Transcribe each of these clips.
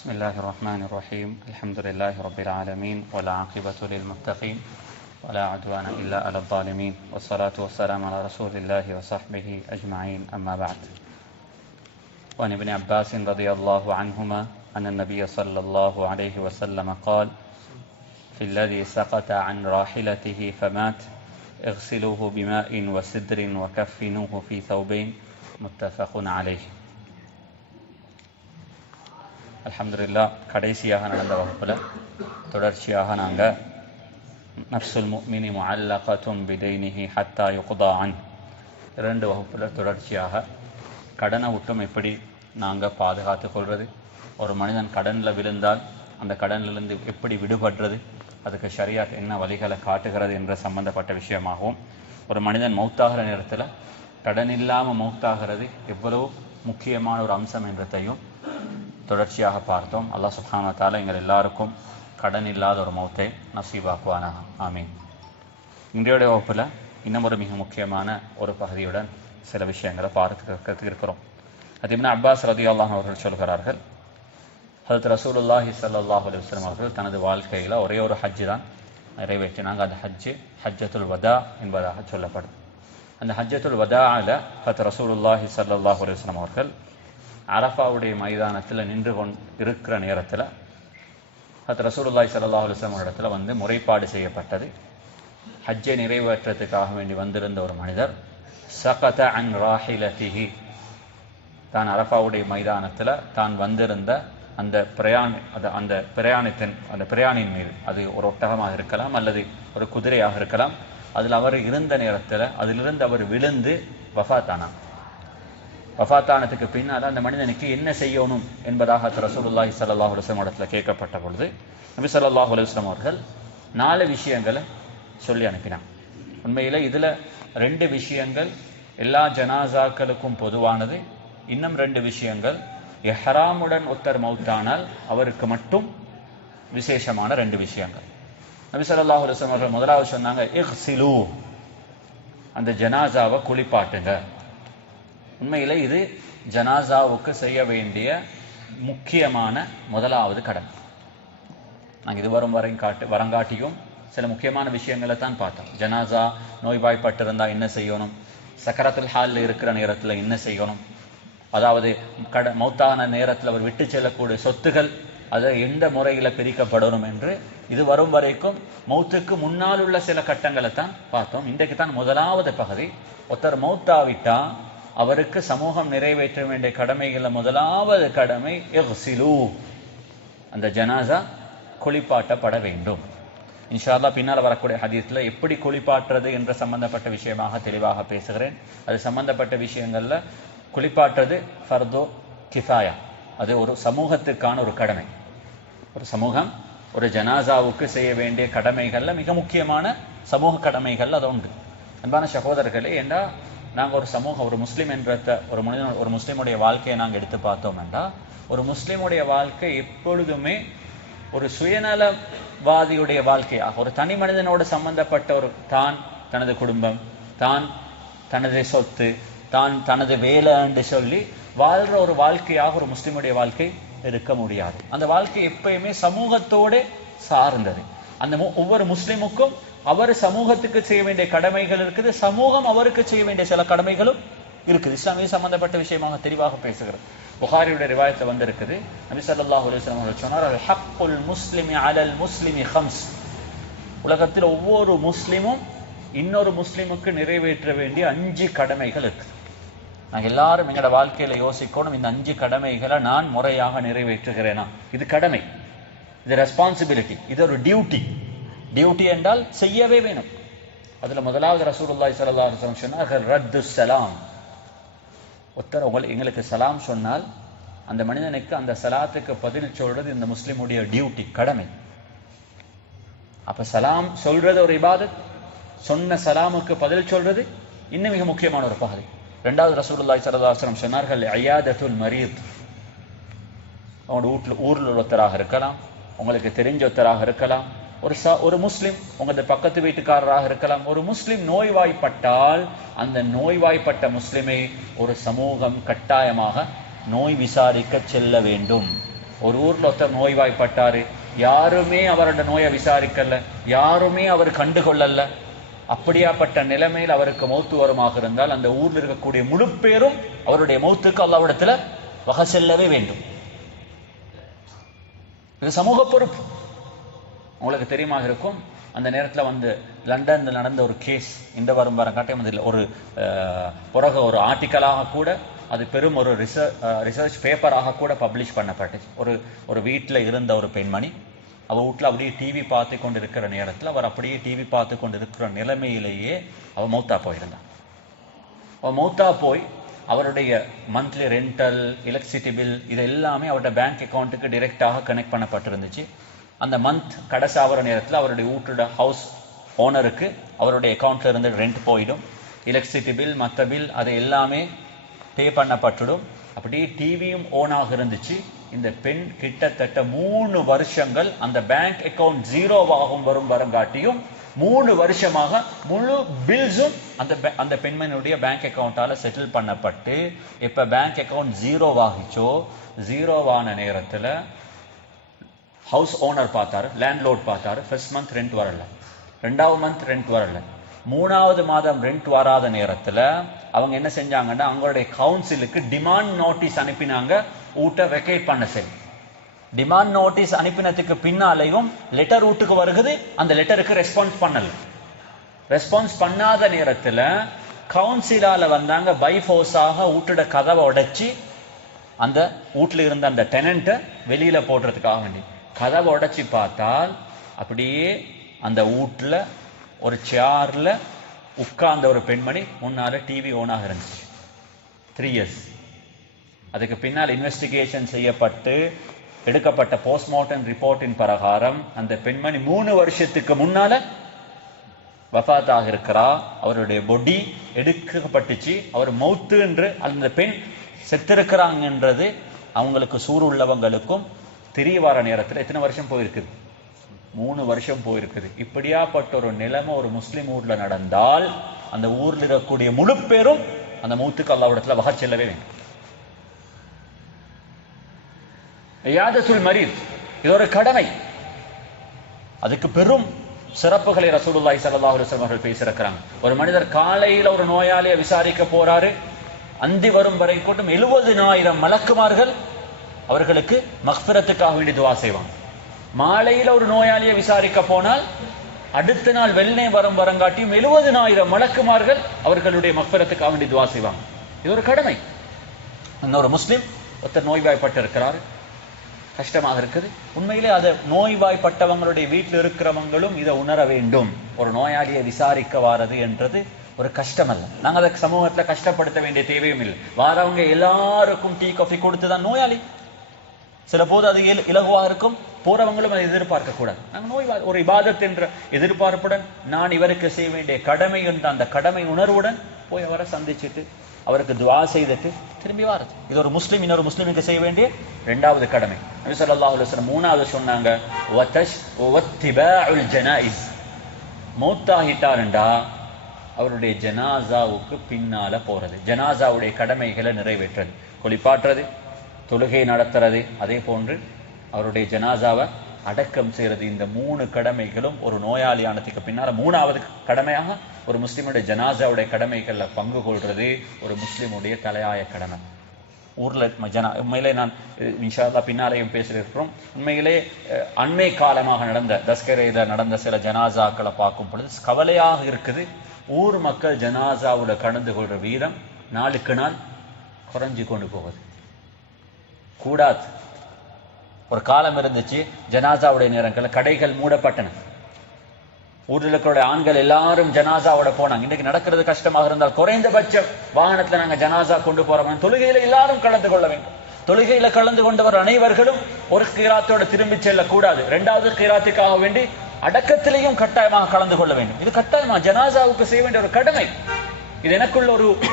بسم الله الرحمن الرحيم. الحمد لله رب العالمين والعاقبة للمتقين ولا عدوان إلا على الظالمين والصلاة والسلام على رسول الله وصحبه أجمعين. أما بعد، وعن ابن عباس رضي الله عنهما أن النبي صلى الله عليه وسلم قال: في الذي سقط عن راحلته فمات اغسلوه بماء وسدر وكفنوه في ثوبين. متفق عليه. அல்ஹம்துலில்லா, கடைசியாக நடந்த வகுப்பில் தொடர்ச்சியாக நாங்கள் நஃப்சுல் முஃமினி முஅல்லகத்துன் பிதைனிஹி ஹத்தா யுக்தா அன் 2 வகுப்பில் தொடர்ச்சியாக கடனை விட்டும் எப்படி நாங்கள் பாதுகாத்து கொள்வது, ஒரு மனிதன் கடனில் விழுந்தால் அந்த கடனிலிருந்து எப்படி விடுபடுறது, அதுக்கு ஷரியாத் என்ன வழிகளை காட்டுகிறது என்ற சம்பந்தப்பட்ட விஷயமாகவும், ஒரு மனிதன் மௌத்தாகிற நேரத்தில் கடன் இல்லாமல் மௌத்தாகிறது எவ்வளவு முக்கியமான ஒரு அம்சம் என்றதையும் தொடர்ச்சியாக பார்த்தோம். அல்லாஹ் சுப்ஹானஹு வ தஆலா எங்கள் எல்லாருக்கும் கடன் இல்லாத ஒரு மௌத்தை நசீபாக்குவானாக. ஆமீன். இன்றைய வகுப்பில் இன்னும் ஒரு மிக முக்கியமான ஒரு பகுதியுடன் சில விஷயங்களை பார்த்து இருக்கிறோம். அது இப்னு அப்பாஸ் ரலியல்லாஹு அவர்கள் சொல்கிறார்கள், ஹஜ்ரத் ரசூலுல்லாஹி ஸல்லல்லாஹு அலைஹி வஸல்லம் அவர்கள் தனது வாழ்க்கையில் ஒரே ஒரு ஹஜ் தான் நிறைவேற்றினாங்க. அந்த ஹஜ்ஜத்துல் வதா என்பதாக சொல்லப்படுது. அந்த ஹஜ்ஜத்துல் வதாஅல ஹஜ்ரத் ரசூலுல்லாஹி ஸல்லல்லாஹு அலைஹி வஸல்லம் அவர்கள் அரஃபாவுடைய மைதானத்தில் நின்று இருக்கிற நேரத்தில் ஹஜ்ரத் ரசூலுல்லாஹி ஸல்லல்லாஹு அலைஹி வஸல்லம் இடத்துல வந்து முறைப்பாடு செய்யப்பட்டது. ஹஜ்ஜை நிறைவேற்றத்துக்காக வேண்டி வந்திருந்த ஒரு மனிதர் சகத அன் ராஹிலதிஹி, தான் அரஃபாவுடைய மைதானத்தில் தான் வந்திருந்த அந்த பிரயாணியின் மீது, அது ஒரு ஒட்டகமாக இருக்கலாம் அல்லது ஒரு குதிரையாக இருக்கலாம், அதில் அவர் இருந்த நேரத்தில் அதிலிருந்து அவர் விழுந்து வஃபாத்தானார். வஃபாத்தானத்துக்கு பின்னால் அந்த மனிதனுக்கு என்ன செய்யணும் என்பதாக ரசூலுல்லாஹி ஸல்லல்லாஹு அலைஹி வஸல்லம் இடத்துல கேட்கப்பட்ட பொழுது நபி ஸல்லல்லாஹு அலைஹி வஸல்லம் அவர்கள் 4 விஷயங்களை சொல்லி அனுப்பினார். உண்மையில் இதில் 2 விஷயங்கள் எல்லா ஜனாசாக்களுக்கும் பொதுவானது. இன்னும் 2 விஷயங்கள் இஹ்ராமுடன் ஒருத்தர் மௌத்தானால் அவருக்கு மட்டும் விசேஷமான 2 விஷயங்கள். நபி ஸல்லல்லாஹு அலைஹி வஸல்லம் அவர்கள் முதலாவது சொன்னாங்க, இக்ஸிலூ, அந்த ஜனாசாவை குளிப்பாட்டுங்க. உண்மையில் இது ஜனாசாவுக்கு செய்ய வேண்டிய முக்கியமான முதலாவது கடமை. நாங்கள் இது வரங்காட்டியும் சில முக்கியமான விஷயங்களை தான் பார்த்தோம். ஜனாசா நோய்வாய்ப்பட்டிருந்தால் என்ன செய்யணும், சக்கரத்துல் ஹாலில் இருக்கிற நேரத்தில் என்ன செய்யணும், அதாவது மௌத்தான நேரத்தில் அவர் விட்டு செல்லக்கூடிய சொத்துகள் அதை எந்த முறையில் பிரிக்கப்படணும் என்று இது வரும் வரைக்கும் மௌத்துக்கு முன்னால் உள்ள சில கட்டங்களை தான் பார்த்தோம். இன்றைக்கு தான் முதலாவது பகுதி. ஒருத்தர் மௌத்தாவிட்டா அவருக்கு சமூகம் நிறைவேற்ற வேண்டிய கடமைகளில் முதலாவது கடமை இக்ஸிலூ, அந்த ஜனாசா குளிப்பாட்டப்பட வேண்டும். இன்ஷா அல்லாஹ் பின்னால் வரக்கூடிய ஹதீஸில் எப்படி குளிப்பாட்டுறது என்ற சம்பந்தப்பட்ட விஷயமாக தெளிவாக பேசுகிறேன். அது சம்பந்தப்பட்ட விஷயங்களில் குளிப்பாட்டுறது ஃபர்தோ கிஃபாயா, அது ஒரு சமூகத்துக்கான ஒரு கடமை. ஒரு சமூகம் ஒரு ஜனாசாவுக்கு செய்ய வேண்டிய கடமைகளில் மிக முக்கியமான சமூக கடமைகள் அது உண்டு. அன்பான சகோதரர்களே, ஏண்டா நாங்கள் ஒரு சமூகம், ஒரு முஸ்லீம் என்ற ஒரு மனிதன், ஒரு முஸ்லீமுடைய வாழ்க்கையை நாங்கள் எடுத்து பார்த்தோம்னா, ஒரு முஸ்லீமுடைய வாழ்க்கை எப்பொழுதுமே ஒரு சுயநலவாதியுடைய வாழ்க்கையாக, ஒரு தனி மனிதனோடு சம்பந்தப்பட்ட ஒரு தான் தனது குடும்பம், தான் தனது சொத்து, தான் தனது வேலை என்று சொல்லி வாழ்கிற ஒரு வாழ்க்கையாக ஒரு முஸ்லீமுடைய வாழ்க்கை இருக்க முடியாது. அந்த வாழ்க்கை எப்பயுமே சமூகத்தோடு சார்ந்தது. அந்த ஒவ்வொரு முஸ்லீமுக்கும் அவர் சமூகத்துக்கு செய்ய வேண்டிய கடமைகள் இருக்குது, சமூகம் அவருக்கு செய்ய வேண்டிய சில கடமைகளும் இருக்குது. இஸ்லாமிய சம்பந்தப்பட்ட விஷயமாக தெளிவாக பேசுகிறது. புகாரியுடைய ரிவாயத்தில் வந்து இருக்குது, நபி ஸல்லல்லாஹு அலைஹி வஸல்லம் அவர்கள் சொன்னார், அல் ஹக்குல் முஸ்லிமி அலல் முஸ்லிமி ஹம்ஸ், உலகத்தில் ஒவ்வொரு முஸ்லிமும் இன்னொரு முஸ்லிமுக்கு நிறைவேற்ற வேண்டிய 5 கடமைகள் இருக்குது. நாங்கள் எல்லாரும் எங்களோட வாழ்க்கையில யோசிக்கணும், இந்த 5 கடமைகளை நான் முறையாக நிறைவேற்றுகிறேனா? இது கடமை, இது ரெஸ்பான்சிபிலிட்டி, இது ஒரு டியூட்டி. டியூட்டி என்றால் செய்யவே வேணும். அதுல முதலாவது ரசூலுல்லாஹி ஸல்லல்லாஹு அலைஹி வஸல்லம் சொன்னார்கள், ரத்து சலாம். ஒருத்தர் எங்களுக்கு சலாம் சொன்னால் அந்த மனிதனுக்கு அந்த சலாத்துக்கு பதில் சொல்றது இந்த முஸ்லிமுடைய டியூட்டி, கடமை. அப்ப சலாம் சொல்றது ஒரு இபாதத், சொன்ன சலாமுக்கு பதில் சொல்றது இன்னும் மிக முக்கியமான ஒரு பகுதி. 2வது ரசூலுல்லாஹி ஸல்லல்லாஹு அலைஹி வஸல்லம் சொன்னார்கள், இயாதத்துல் மரீத். உங்களோட ஊரில் ஒருத்தராக இருக்கலாம், உங்களுக்கு தெரிஞ்ச ஒருத்தராக இருக்கலாம், ஒரு முஸ்லிம் உங்களது பக்கத்து வீட்டுக்காரராக இருக்கலாம். ஒரு முஸ்லிம் நோய்வாய்ப்பட்டால் அந்த நோய்வாய்ப்பட்ட முஸ்லிமை ஒரு சமூகம் கட்டாயமாக நோய் விசாரிக்க செல்ல வேண்டும். ஒரு ஊர்ல ஒருத்தர் நோய்வாய்ப்பட்டாரு, யாருமே அவரோட நோயை விசாரிக்கல, யாருமே அவர் கண்டுகொள்ளல. அப்படியாப்பட்ட நிலைமையில் அவருக்கு மௌத்து வருமாக இருந்தால் அந்த ஊர்ல இருக்கக்கூடிய முழு பேரும் அவருடைய மௌத்துக்கு அல்லாஹ்விடத்துல வகை செல்லவே வேண்டும். இது சமூக பொறுப்பு. உங்களுக்கு தெரியுமாக இருக்கும், அந்த நேரத்தில் வந்து லண்டனில் நடந்த ஒரு கேஸ் இந்த வரும் காட்டையும் அதில் ஒரு பிறகு ஒரு ஆர்டிக்கலாக கூட அது பெரும் ஒரு ரிசர்ச் பேப்பராக கூட பப்ளிஷ் பண்ணப்பட்டுச்சு. ஒரு வீட்டில் இருந்த ஒரு பெண்மணி, அவள் வீட்டில் அப்படியே டிவி பார்த்து கொண்டு இருக்கிற நேரத்தில் அவர் அப்படியே டிவி பார்த்து கொண்டு இருக்கிற நிலைமையிலேயே அவள் மௌத்தா போயிருந்தாள். அவள் மௌத்தா போய் அவருடைய மந்த்லி ரெண்டல், எலக்ட்ரிசிட்டி பில் இது எல்லாமே அவருடைய பேங்க் அக்கௌண்ட்டுக்கு டிரெக்டாக கனெக்ட் பண்ணப்பட்டிருந்துச்சு. அந்த மந்த் கடைசாகிற நேரத்தில் அவருடைய வீட்டோட ஹவுஸ் ஓனருக்கு அவருடைய அக்கௌண்ட்ல இருந்து ரெண்ட் போயிடும், எலக்ட்ரிசிட்டி பில் மற்ற பில் அது எல்லாமே பே பண்ணப்பட்டுடும். அப்படியே டிவியும் ஓனாக இருந்துச்சு. இந்த பெண் கிட்டத்தட்ட 3 வருஷங்கள் அந்த பேங்க் அக்கௌண்ட் ஜீரோவாகும் வரங்காட்டியும் 3 வருஷமாக முழு பில்ஸும் அந்த பெண்மணியுடைய பேங்க் அக்கௌண்டால செட்டில் பண்ணப்பட்டு, இப்ப பேங்க் அக்கௌண்ட் ஜீரோவான நேரத்துல ஹவுஸ் ஓனர் பார்த்தாரு, லேண்ட்லோர்ட் பார்த்தாரு, ஃபர்ஸ்ட் மந்த் ரெண்ட் வரல, 2வது மந்த் ரெண்ட் வரல, 3வது மாதம் ரெண்ட் வராத நேரத்துல அவங்க என்ன செஞ்சாங்கன்னா அவங்களுடைய கவுன்சிலுக்கு டிமாண்ட் நோட்டீஸ் அனுப்பினாங்க, ஊட்ட வெக்கேட் பண்ண சொல்லி. டிமாண்ட் நோட்டீஸ் அனுப்பினதுக்கு பின்னாலையும் லெட்டர் வீட்டுக்கு வருகிறது, அந்த லெட்டருக்கு ரெஸ்பான்ஸ் பண்ணல. ரெஸ்பான்ஸ் பண்ணாத நேரத்துல கவுன்சிலால வந்தாங்க, பை ஃபோர்ஸாக வீட்டோட கதவை உடைச்சி அந்த வீட்டுல இருந்த அந்த டெனண்ட்டை வெளியில போடுறதுக்காக வேண்டி கதவை உடைச்சி பார்த்தால் அப்படியே அந்த வீட்டுல ஒரு சேர்ல உட்கார்ந்த ஒரு பெண்மணி முன்னால டிவி ஓனாக இருந்துச்சு. 3 years. அதுக்கு பின்னால் இன்வெஸ்டிகேஷன் செய்யப்பட்டு எடுக்கப்பட்ட போஸ்ட்மார்ட்டம் ரிப்போர்ட்டின் பிரகாரம் அந்த பெண்மணி 3 வருஷத்துக்கு முன்னால வஃபாத்தாக இருக்கிறா. அவருடைய பொடி எடுக்கப்பட்டுச்சு. அவர் மௌத்து என்று அந்த பெண் செத்திருக்கிறாங்கன்றது அவங்களுக்கு சூறு உள்ளவங்களுக்கும் தெரிய வர நேரத்தில் எத்தனை வருஷம் போயிருக்குது? 3 வருஷம் போயிருக்குது. இப்படியாப்பட்ட ஒரு நிலைமை ஒரு முஸ்லிம் ஊர்ல நடந்தால் அந்த ஊர்ல இருக்கக்கூடிய முழு பேரும் அந்த மௌத்துக்கு அல்லாஹ்விடத்துல வகை செல்லவே வேண்டும். இயாதத்துல் மரீத் இது ஒரு கடமை. அதுக்கு பெரும் சிறப்புகளை ரசூலுல்லாஹி ஸல்லல்லாஹு அலைஹி வஸல்லம் அவர்கள் பேசியிருக்கிறாங்க. ஒரு மனிதர் காலையில ஒரு நோயாளியை விசாரிக்க போறாரு, அந்தி வரும் வரைக்கும் 70,000 மலக்குமார்கள் அவர்களுக்கு மக்ஃபிரத்துக்காக வேண்டி துஆ செய்வாங்க. மாலையில ஒரு நோயாளியை விசாரிக்க போனால் அடுத்த நாள் வெள்ளை வரங்காட்டியும் 70,000 மலக்குமார்கள் அவர்களுடைய மக்ஃபிரத்துக்காக வேண்டி துஆ செய்வாங்க. இது ஒரு கடமை. ஒரு முஸ்லிம் ஒருத்தர் நோய்வாய்ப்பட்டு இருக்கிறார், கஷ்டமாக இருக்குது. உண்மையிலே அதை நோய்வாய்ப்பட்டவங்களுடைய வீட்டில் இருக்கிறவங்களும் இதை உணர வேண்டும். ஒரு நோயாளியை விசாரிக்க வாரது என்றது ஒரு கஷ்டம் அல்ல. நாங்கள் அதை சமூகத்துல கஷ்டப்படுத்த வேண்டிய தேவையும் இல்லை. வாரவங்க எல்லாருக்கும் டீ காஃபி கொடுத்துதான் நோயாளி. சில போது அது இலகுவாக இருக்கும், போறவங்களும் அதை எதிர்பார்க்க கூடாது. நாங்கள் நோய் ஒரு இபாதத் என்ற எதிர்பார்ப்புடன் நான் இவருக்கு செய்ய வேண்டிய கடமை என்ற அந்த கடமை உணர்வுடன் போய் அவரை சந்திச்சுட்டு அவருக்கு துஆ செய்துட்டு திரும்பி வாரது. இது ஒரு முஸ்லிம் இன்னொரு முஸ்லிமுக்கு செய்ய வேண்டிய 2வது கடமை. நபி ஸல்லல்லாஹு அலைஹி வஸல்லம் 3வது சொன்னாங்க, வத்திபாஉல் ஜனாயிஸ். மௌத்தாகிட்டாருண்டா அவருடைய ஜனாசாவுக்கு பின்னால போறது, ஜனாசாவுடைய கடமைகளை நிறைவேற்றது, குளிப்பாட்டுறது, தொழுகை நடத்துறது, அதே போன்று அவருடைய ஜனாசாவை அடக்கம் செய்யறது. இந்த 3 கடமைகளும் ஒரு நோயாளியானதுக்கு பின்னால 3வது கடமையாக ஒரு முஸ்லிமுடைய ஜனாசாவுடைய கடமைகள்ல பங்கு கொள்றது ஒரு முஸ்லிமுடைய தலையாய கடமை. ஊர்ல உண்மையிலே நான் இன்ஷா அல்லாஹ் பின்னாலேயும் பேசியிருக்கிறோம். உண்மையிலே அண்மை காலமாக நடந்த தஸ்கரையில நடந்த சில ஜனாசாக்களை பார்க்கும் பொழுது கவலையாக இருக்குது. ஊர் மக்கள் ஜனாசாவுல கலந்து கொள்ற வீதம் நாளுக்கு நாள் குறைஞ்சு கொண்டு போகுது. கூடாது. ஒரு காலம் இருந்துச்சு, ஜனாசாவுடைய நேரங்களில் கடைகள் மூடப்பட்டன. ஊரில் இருக்கிற ஆண்கள் எல்லாரும் ஜனாசாவோட போனாங்க. இன்னைக்கு நடக்கிறது கஷ்டமாக இருந்தால் குறைந்தபட்சம் வாகனத்துல நாங்க ஜனாசா கொண்டு போறோம். தொழுகையில எல்லாரும் கலந்து கொள்ள வேண்டும். தொழுகையில கலந்து கொண்டவர் அனைவர்களும் ஒரு கீராத்தோட திரும்பி செல்லக்கூடாது. 2வது கீராத்துக்காக வேண்டி அடக்கத்திலையும் கட்டாயமாக கலந்து கொள்ள வேண்டும். இது கட்டாயமா ஜனாசாவுக்கு செய்ய வேண்டிய ஒரு கடமை. இது எனக்குள்ள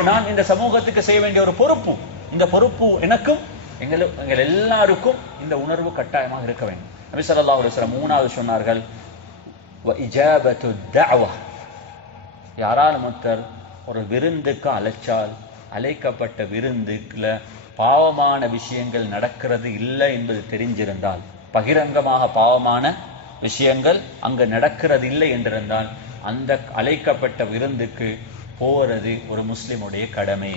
நான் இந்த சமூகத்துக்கு செய்ய வேண்டிய ஒரு பொறுப்பு. இந்த பொறுப்பு எனக்கும் எங்கள் எல்லாருக்கும் இந்த உணர்வு கட்டாயமாக இருக்க வேண்டும். நபி ஸல்லல்லாஹு அலைஹி வஸல்லம் 3வது சொன்னார்கள், வஇஜாபத்து தஅவா. யாராலும் ஒருத்தர் ஒரு விருந்துக்கு அழைச்சால் அழைக்கப்பட்ட விருந்துக்குல பாவமான விஷயங்கள் நடக்கிறது இல்லை என்பது தெரிஞ்சிருந்தால், பகிரங்கமாக பாவமான விஷயங்கள் அங்கு நடக்கிறது இல்லை என்றிருந்தால் அந்த அழைக்கப்பட்ட விருந்துக்கு போவது ஒரு முஸ்லிமுடைய கடமை.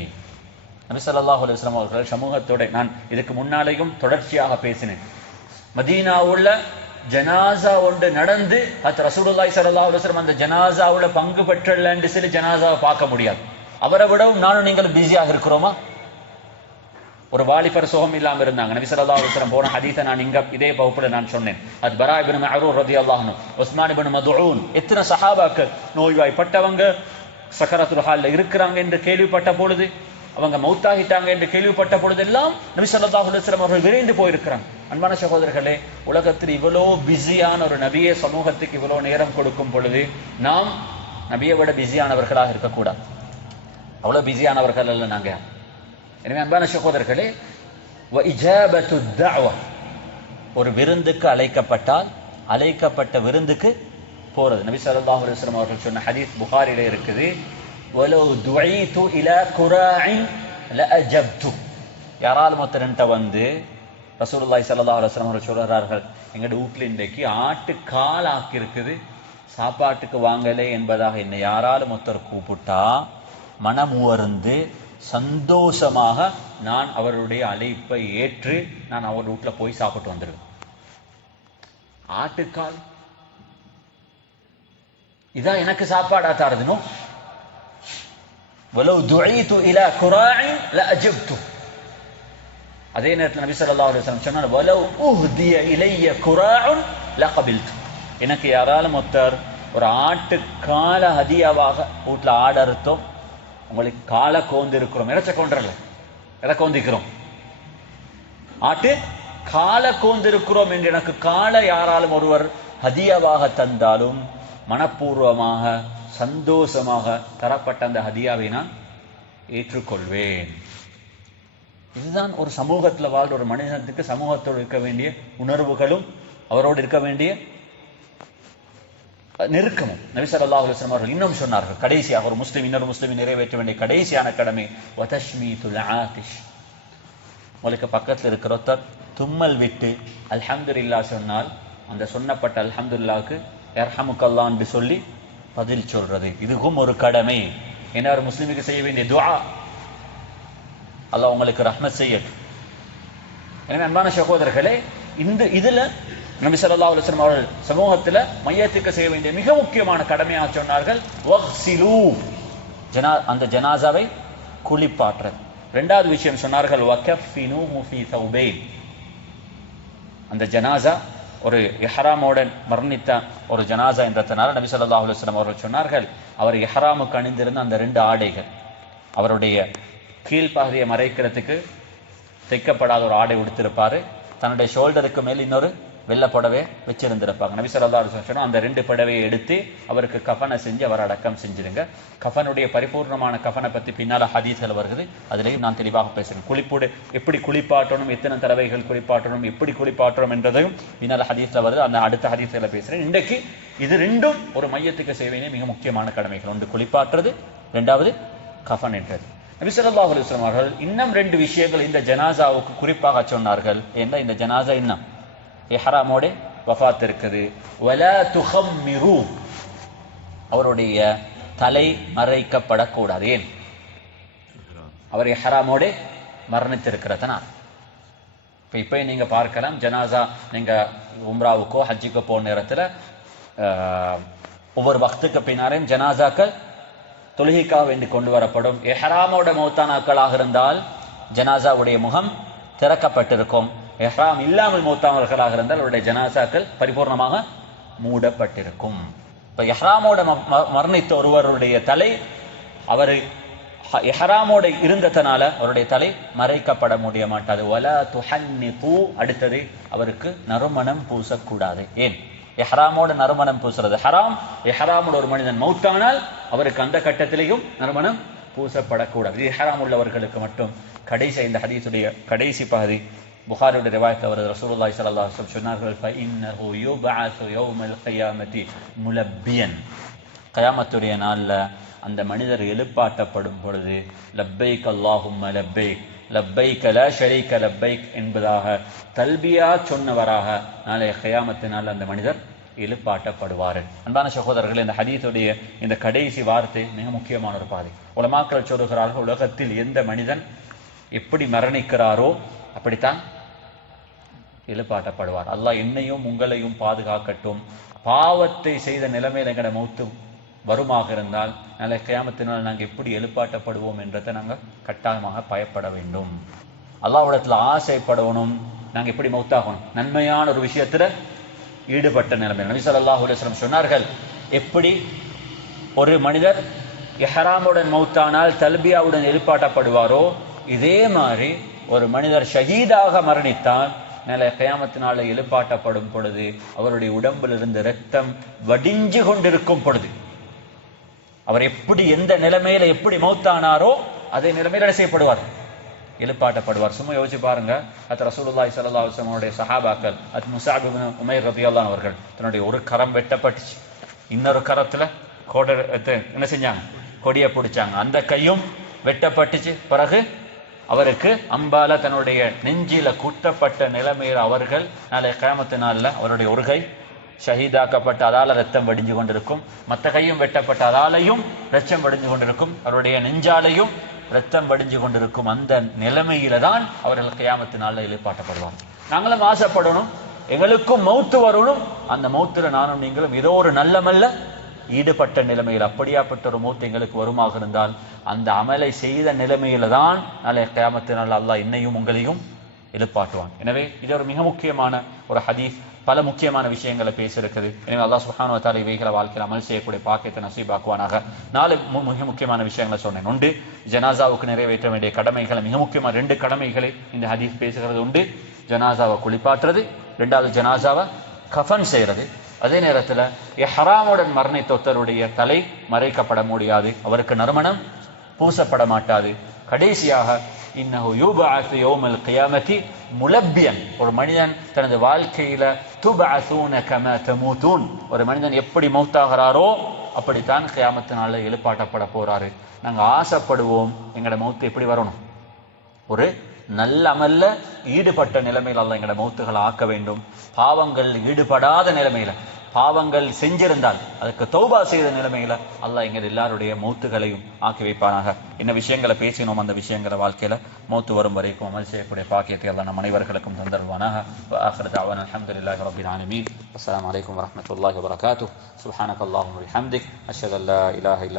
நபி ஸல்லல்லாஹு அலைஹி வஸல்லம் அவர்கள் சமூகத்தோட, நான் இதுக்கு முன்னாலேயும் தொடர்ச்சியாக பேசினேன், மதீனாவுள்ள ஜனாசா ஒன்று நடந்து ரசூலுல்லாஹி ஸல்லல்லாஹு அலைஹி வஸல்லம் அந்த ஜனாசாவுல பங்கு பெற்றல்லன்னு சொல்லி ஜனாசாவை பார்க்க முடியாது. அவரை விடவும் நானும் நீங்களும் பிஸியாக இருக்கிறோமா? ஒரு வாலிபர் சுகம் இல்லாம இருந்தாங்க. நபி ஸல்லல்லாஹு அலைஹி வஸல்லம் போன ஹதீஸை நான் இங்க இதே வகுப்புல நான் சொன்னேன். அது பரா இப்னு மஅரூர் ரலியல்லாஹு அன்ஹு, உஸ்மான் இப்னு மதுஊன், எத்தனை சஹாபாக்கள் நோய்வாய்ப்பட்டவங்க சக்கரத்துல் ஹால்ல இருக்கிறாங்க என்று கேள்விப்பட்ட பொழுது, அவங்க மௌத்தாகிட்டாங்க என்று கேள்விப்பட்ட பொழுதெல்லாம் நபி ஸல்லல்லாஹு அலைஹி வஸல்லம் அவர்கள் விரைந்து போயிருக்கிறாங்க. அன்பான சகோதரர்களே, உலகத்தில் இவ்வளோ பிஸியான ஒரு நபியே சமூகத்துக்கு இவ்வளோ நேரம் கொடுக்கும் பொழுது நாம் நபியை விட பிஸியானவர்களாக இருக்கக்கூடாது. அவ்வளோ பிஸியானவர்கள் அல்ல நாங்க. எனவே அன்பான சகோதரர்களே, வஇஜாபத்து தஅவா, ஒரு விருந்துக்கு அழைக்கப்பட்டால் அழைக்கப்பட்ட விருந்துக்கு போறது. நபி ஸல்லல்லாஹு அலைஹி வஸல்லம் அவர்கள் சொன்ன ஹதீஸ் புகாரிலே இருக்குது, வலௌ துஈது இலா குராஇன் லஅஜப்து. யாராலும் ஒருத்தரன்ட்ட வந்து ரசூலுல்லாஹி ஸல்லல்லாஹு அலைஹி வஸல்லம் அவர்கள் சொல்றார்கள், எங்கட வீட்டில் இன்றைக்கு ஆட்டு கால் ஆக்கி இருக்குது, சாப்பாட்டுக்கு வாங்கலே என்பதாக என்னை யாராலும் ஒருத்தர் கூப்பிட்டா மனமுவர்ந்து சந்தோஷமாக நான் அவருடைய அழைப்பை ஏற்று நான் அவர் வீட்டில் போய் சாப்பிட்டு வந்துடுவேன். ஆட்டுக்கால் இதான் எனக்கு சாப்பாடா தாரதுனோ? வலவ் துஈது இலா குராஇன் லஅஜப்து. அதே நேரத்தில் நபி ஸல்லல்லாஹு அலைஹி வஸல்லம் சொன்னார், வலவ் உஹ்திய இலைய குராஉன் லகபில்து. எனக்கு யாராலும் ஒருத்தர் ஒரு ஆட்டு கால ஹதியாவாக வீட்டில் ஆடறுத்தோம், உங்களுக்கு காலை கோந்து இருக்கிறோம், இறைச்ச கொன்றல, எதை கோந்திக்கிறோம்? ஆட்டு காலை கோந்திருக்கிறோம் என்று எனக்கு காலை யாராலும் ஒருவர் ஹதியாவாக தந்தாலும் மனப்பூர்வமாக சந்தோஷமாக தரப்பட்ட அந்த ஹதியாவை நான் ஏற்றுக்கொள்வேன். இதுதான் ஒரு சமூகத்தில் வாழ்ற ஒரு மனிதனுக்கு சமூகத்தோடு இருக்க வேண்டிய உணர்வுகளும் அவரோடு இருக்க வேண்டிய நெருக்கமும். நபி ஸல்லல்லாஹு அலைஹி வஸல்லம் அவர்கள் இன்னும் சொன்னார்கள், கடைசியாக ஒரு முஸ்லிம் இன்னொரு முஸ்லிமை நிறைவேற்ற வேண்டிய கடைசியான கடமை வதஷ்மீதுல் ஆதிஷ். உங்களுக்கு பக்கத்தில் இருக்கிற ஒருத்தர் தும்மல் விட்டு அல்ஹம்துலில்லாஹ் சொன்னால் அந்த சொன்னப்பட்ட அல்ஹம்துலில்லாஹ்க்கு யர்ஹமுக்கல்லாஹ் என்று சொல்லி பதில் சொல்றது, இதுவும் ஒரு கடமை. என்ன ஒரு முஸ்லிமுக்கு செய்ய வேண்டிய துஆ, அல்லாஹ் உங்களுக்கு ரஹ்மத் செய்யட்டும். எனவே அன்பான சகோதரர்களே, இந்த இதுல நபி ஸல்லல்லாஹு அலைஹி வஸல்லம் அவர்கள் சமூகத்துல மையத்துக்கு செய்ய வேண்டிய மிக முக்கியமான கடமையாக சொன்னார்கள், வக்ஸிலூ, அந்த ஜனாசாவை குளிப்பாற்றது. இரண்டாவது விஷயம் சொன்னார்கள், வகஃபினூஹு ஃபீ தௌபைன். அந்த ஜனாசா ஒரு இஹ்ராமோட மரணித்த ஒரு ஜனாசா என்றதனால நபி ஸல்லல்லாஹு அலைஹி வஸல்லம் அவர்கள் சொன்னார்கள், அவர் இஹ்ராமுக்கு அணிந்திருந்த அந்த ரெண்டு ஆடைகள், அவருடைய கீழ்ப்பகுதியை மறைக்கிறதுக்கு தைக்கப்படாத ஒரு ஆடை உடுத்திருப்பாரு, தன்னுடைய ஷோல்டருக்கு மேல் இன்னொரு வெள்ளை புடவை வச்சிருந்திருப்பாங்க. நபி ஸல்லல்லாஹு அலைஹி வஸல்லம் அந்த ரெண்டு புடவையை எடுத்து அவருக்கு கஃனை செஞ்சு அவர் அடக்கம் செஞ்சிருங்க. கஃனுடைய பரிபூர்ணமான கஃனை பற்றி பின்னால் ஹதீஸ்கள் வருகிறது, அதிலேயும் நான் தெளிவாக பேசுகிறேன். குளிப்போடு எப்படி குளிப்பாட்டணும், எத்தனை தடவைகள் குளிப்பாட்டணும், எப்படி குளிப்பாட்டணும் என்றதையும் பின்னால் ஹதீஸில் வருது, அந்த அடுத்த ஹதீஸ்களை பேசுகிறேன். இன்றைக்கு இது ரெண்டும் ஒரு மையத்துக்கு செய்ய வேண்டிய மிக முக்கியமான கடமைகள். ஒன்று குளிப்பாட்டுறது, ரெண்டாவது கஃன் என்றது. நபி ஸல்லல்லாஹு அலைஹி வஸல்லம் அவர்கள் இன்னும் ரெண்டு விஷயங்கள் இந்த ஜனாசாவுக்கு குறிப்பாக சொன்னார்கள். ஏன்னா இந்த ஜனாசா இன்னும் இஹ்ராமோட வஃபாத் இருக்குது. வலா துஹம்மிரு, அவருடைய தலை மறைக்கப்படக்கூடாது. ஏன்? அவர் இஹ்ராமோட மரணித்திருக்கிறதுனால். இப்போ நீங்க பார்க்கலாம், ஜனாசா நீங்க உம்ராவுக்கோ ஹஜ்ஜுக்கோ போன நேரத்தில் ஒவ்வொரு வக்துக்கு பின்னாரையும் ஜனாசாக்கள் தொழுகைக்காக வேண்டி கொண்டு வரப்படும். இஹ்ராமோட மௌத்தானாக்களாக இருந்தால் ஜனாசாவுடைய முகம் திறக்கப்பட்டிருக்கும். இஹ்ராம் இல்லாமல் மௌத்தானவர்களாக இருந்தால் அவருடைய ஜனாசாக்கள் பரிபூர்ணமாக மூடப்பட்டிருக்கும். இப்போ இஹ்ராமோட மரணித்த ஒருவருடைய தலை, அவர் இஹ்ராமோட இருந்ததனால அவருடைய தலை மறைக்கப்பட முடிய மாட்டாது. வலா துஹன்னிது, அடுத்தது அவருக்கு நறுமணம் பூசக்கூடாது. ஏன்? இஹ்ராமோட நறுமணம் பூசுறது ஹராம். இஹ்ராமோட ஒரு மனிதன் மௌத்தானால் அவருக்கு அந்த கட்டத்திலேயும் நறுமணம் பூசப்படக்கூடாது. இது இஹ்ராம் உள்ளவர்களுக்கு மட்டும். கடைசி இந்த ஹதீஸுடைய கடைசி பகுதி புகாரியுடைய ரிவாயத்தில் வருது. ரசூலுல்லாஹி ஸல்லல்லாஹு அலைஹி வஸல்லம் சொன்னார்கள், ஃபஇன்னஹு யுபஅஸு யௌமல் கியாமத்தி முலப்பியன். கியாமத்துடைய நாளில் அந்த மனிதர் எழுப்பாட்டப்படும் பொழுது லப்பைக் அல்லாஹும்ம லப்பைக், லப்பைக் லா ஷரீக லப்பைக் என்பதாக தல்பியா சொன்னவராக நாளைய கியாமத்தினால் அந்த மனிதர் எழுப்பாட்டப்படுவார். அன்பான சகோதரர்கள், இந்த ஹதீஸுடைய இந்த கடைசி வார்த்தை மிக முக்கியமான ஒரு பாதை. உலமாக்கள் சொல்லுகிறார்கள், உலகத்தில் எந்த மனிதன் எப்படி மரணிக்கிறாரோ அப்படித்தான் எழுப்பாட்டப்படுவார். அல்லாஹ் என்னையும் உங்களையும் பாதுகாக்கட்டும். பாவத்தை செய்த நிலைமையில் எங்கட மௌத்து வருமாக இருந்தால் நாளை கியாமத்தினால் நாங்கள் எப்படி எழுப்பாட்டப்படுவோம் என்றதை நாங்கள் கட்டாயமாக பயப்பட வேண்டும். அல்லாஹ்விடத்தில் ஆசைப்படணும். நாங்கள் எப்படி மௌத்தாகணும்? நன்மையான ஒரு விஷயத்துல ஈடுபட்ட நிலைமை. நபி ஸல்லல்லாஹு அலைஹி வஸல்லம் சொன்னார்கள், எப்படி ஒரு மனிதர் இஹ்ராமுடன் மௌத்தானால் தல்பியாவுடன் எழுப்பாட்டப்படுவாரோ இதே மாதிரி ஒரு மனிதர் ஷஹீதாக மரணித்தால் நாளை கியாமத்தினால எழுப்பாட்டப்படும் பொழுது அவருடைய உடம்பில் இருந்து ரத்தம் வடிஞ்சு கொண்டிருக்கும் பொழுது அவர் எப்படி எந்த நிலைமையில எப்படி மௌத்தானாரோ அதே நிலைமையில செய்யப்படுவார், எழுப்பாட்டப்படுவார். சும்மா யோசிச்சு பாருங்க. அது ரசூலுல்லாஹி ஸல்லல்லாஹு அலைஹி வஸல்லம் சஹாபாக்கள், அது முஸஅப் இப்னு உமைர் ரலியல்லாஹு அன்ஹு அவர்கள் தன்னுடைய ஒரு கரம் வெட்டப்பட்டுச்சு, இன்னொரு கரத்துல என்ன செஞ்சாங்க? கொடியை பிடிச்சாங்க. அந்த கையும் வெட்டப்பட்டுச்சு. பிறகு அவருக்கு அம்பால தன்னுடைய நெஞ்சில குட்டப்பட்ட நிலைமையில் அவர்கள் நாளை கியாமத்து நாள்ல அவருடைய ஒரு கை ஷஹீதாக்கப்பட்ட அதால ரத்தம் வடிஞ்சு கொண்டிருக்கும், மற்ற கையும் வெட்டப்பட்ட அதாலையும் ரத்தம் வடிஞ்சு கொண்டிருக்கும், அவருடைய நெஞ்சாலையும் ரத்தம் வடிஞ்சு கொண்டிருக்கும். அந்த நிலைமையில தான் அவர்கள் கியாமத்து நாள்ல எழுப்பாட்டப்படுவார். நாங்களும் ஆசைப்படணும், எங்களுக்கும் மௌத்து வரணும். அந்த மௌத்துல நானும் நீங்களும் ஏதோ ஒரு நல்லமல்ல ஈடுபட்ட நிலைமையில் அப்படியாப்பட்ட ஒரு மௌத்து எங்களுக்கு வருமாக இருந்தால் அந்த அமலை செய்த நிலைமையில தான் நாளை கியாமத்து நாள் அல்லாஹ் என்னையும் உங்களையும் எழுப்பாட்டுவான். எனவே இது ஒரு மிக முக்கியமான ஒரு ஹதீஸ். பல முக்கியமான விஷயங்களை பேசியிருக்குது. எனவே அல்லாஹ் சுப்ஹானஹு வ தஆலா இவைகளை வாழ்க்கையில் அமல் செய்யக்கூடிய பாக்கியத்தை நசீபாக்குவானாக. 4 மிக முக்கியமான விஷயங்களை சொன்னேன். ஒன்று, ஜனாசாவுக்கு நிறைவேற்ற வேண்டிய கடமைகளை, மிக முக்கியமான 2 கடமைகளை இந்த ஹதீஸ் பேசுகிறது. ஒன்று, ஜனாசாவை குளிப்பாற்றுறது. 2வது, ஜனாசாவை கஃபன் செய்யறது. அதே நேரத்தில் இஹ்ராமுடன் மரணித்தொத்தருடைய தலை மறைக்கப்பட முடியாது, அவருக்கு நறுமணம் பூசப்பட மாட்டாது. கடைசியாக இன்னஹு யுபஅஸு யௌமல் கியாமத்தி முலப்பியன், ஒரு மனிதன் தனது வாழ்க்கையில துபஅஸூன கமா தமூதூன், ஒரு மனிதன் எப்படி மௌத்தாகிறாரோ அப்படித்தான் கியாமத்து நாளில் எழுப்பாட்டப்பட போறாரு. நாங்கள் ஆசைப்படுவோம் எங்களோட மௌத்து எப்படி வரணும்? ஒரு நல்ல அமல்ல ஈடுபட்ட நிலைமையில் அல்லாஹ் எங்களோட மௌத்துகளை ஆக்க வேண்டும். பாவங்கள் ஈடுபடாத நிலைமையில, பாவங்கள் செஞ்சிருந்தால் அதுக்கு தௌபா செய்த நிலைமையில அல்லாஹ் எங்கள் எல்லாருடைய மௌத்துகளையும் ஆக்கி வைப்பானாக. என்ன விஷயங்களை பேசினோம் அந்த விஷயங்களை வாழ்க்கையில மௌத்து வரும் வரைக்கும் அமல் செய்யக்கூடிய பாக்கியத்தை அல்லாஹ் நம் அனைவர்களுக்கும் தந்தருவானாக. ஆகிரு தஅவானா அல்ஹம்துலில்லாஹி ரப்பில் ஆலமீன். அஸ்ஸலாமு அலைக்கும் வரஹ்மத்துல்லாஹி வபரகாத்துஹு. சுப்ஹானக்கல்லாஹும்ம வபிஹம்திக் அஷ்ஹது அல்லா இலாஹா இல்லா